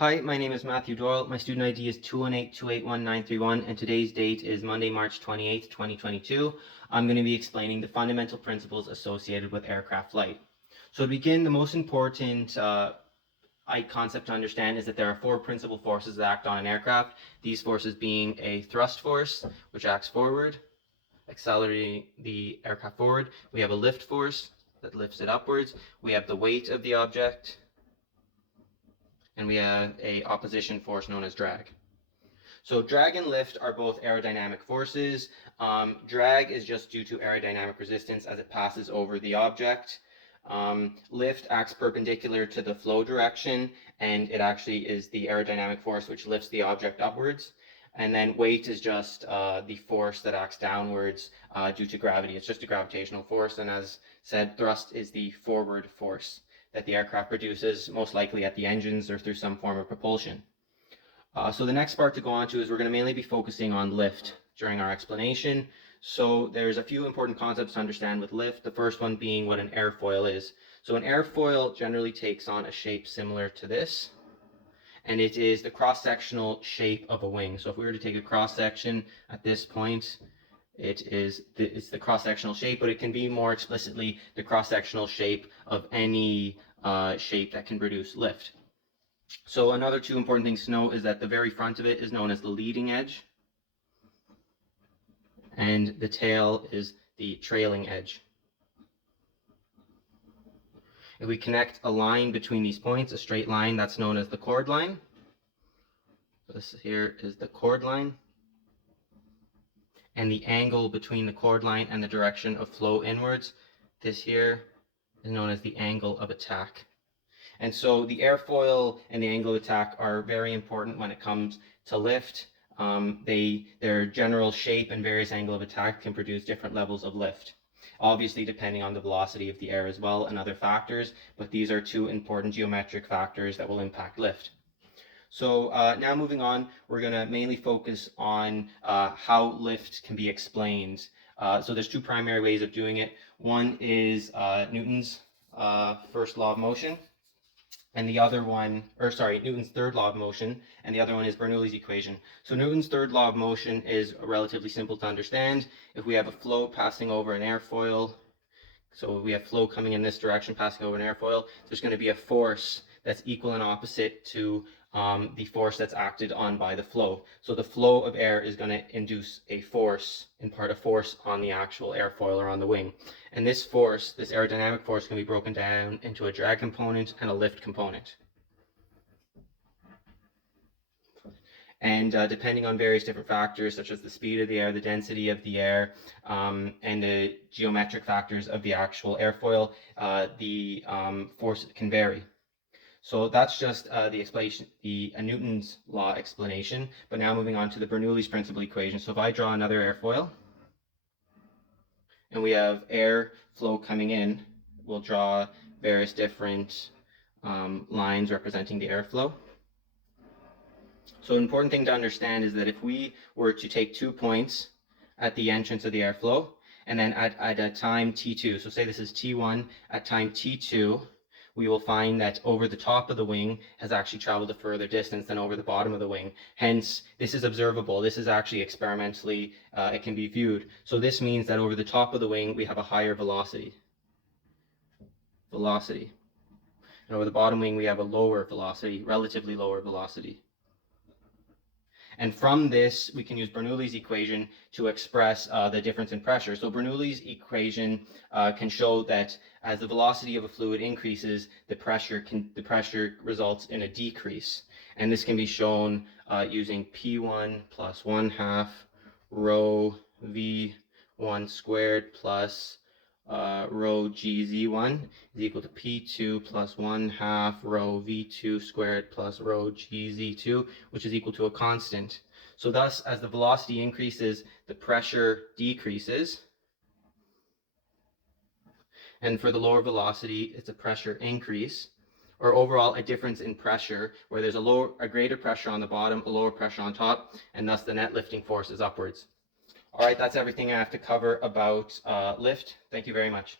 Hi, my name is Matthew Doyle. My student ID is 218281931, and today's date is Monday, March 28th, 2022. I'm going to be explaining the fundamental principles associated with aircraft flight. So to begin, the most important concept to understand is that there are four principal forces that act on an aircraft. These forces being a thrust force, which acts forward, accelerating the aircraft forward. We have a lift force that lifts it upwards. We have the weight of the object, and we have a opposition force known as drag. So drag and lift are both aerodynamic forces. Drag is just due to aerodynamic resistance as it passes over the object. Lift acts perpendicular to the flow direction, and it actually is the aerodynamic force which lifts the object upwards. And then weight is just the force that acts downwards due to gravity. It's just a gravitational force, and as said, thrust is the forward force that the aircraft produces, most likely at the engines or through some form of propulsion. So the next part to go on to is we're going to mainly be focusing on lift during our explanation. So there's a few important concepts to understand with lift, the first one being what an airfoil is. So an airfoil generally takes on a shape similar to this, and it is the cross-sectional shape of a wing. So if we were to take a cross-section at this point, it's the cross-sectional shape, but it can be more explicitly the cross-sectional shape of any shape that can produce lift. So another two important things to know is that the very front of it is known as the leading edge, and the tail is the trailing edge. If we connect a line between these points, a straight line, that's known as the chord line. So this here is the chord line. And the angle between the chord line and the direction of flow inwards, this here is known as the angle of attack. And so the airfoil and the angle of attack are very important when it comes to lift. Their general shape and various angle of attack can produce different levels of lift, obviously depending on the velocity of the air as well and other factors, but these are two important geometric factors that will impact lift. So now moving on, we're going to mainly focus on how lift can be explained. So there's two primary ways of doing it. One is Newton's first law of motion, and the other one, Newton's third law of motion, and the other one is Bernoulli's equation. So Newton's third law of motion is relatively simple to understand. If we have a flow passing over an airfoil, so we have flow coming in this direction passing over an airfoil, there's going to be a force that's equal and opposite to the force that's acted on by the flow. So the flow of air is going to induce a force, impart a force on the actual airfoil or on the wing. And this force, this aerodynamic force, can be broken down into a drag component and a lift component. And depending on various different factors, such as the speed of the air, the density of the air, and the geometric factors of the actual airfoil, the force can vary. So that's just the explanation, the Newton's law explanation. But now moving on to the Bernoulli's principal equation. So if I draw another airfoil, and we have air flow coming in, we'll draw various different lines representing the airflow. So an important thing to understand is that if we were to take 2 points at the entrance of the airflow, and then at a time t2, so say this is t1, at time t2, we will find that over the top of the wing has actually traveled a further distance than over the bottom of the wing. Hence, this is observable. This is actually experimentally, it can be viewed. So this means that over the top of the wing, we have a higher velocity. And over the bottom wing, we have a lower velocity, relatively lower velocity. And from this, we can use Bernoulli's equation to express the difference in pressure. So Bernoulli's equation can show that as the velocity of a fluid increases, the pressure results in a decrease. And this can be shown using P1 plus 1/2 rho V1 squared plus rho GZ1 is equal to P2 plus 1/2 rho V2 squared plus rho GZ2, which is equal to a constant. So thus, as the velocity increases, the pressure decreases. And for the lower velocity, it's a pressure increase, or overall a difference in pressure, where there's a greater pressure on the bottom, a lower pressure on top, and thus the net lifting force is upwards. All right, that's everything I have to cover about lift. Thank you very much.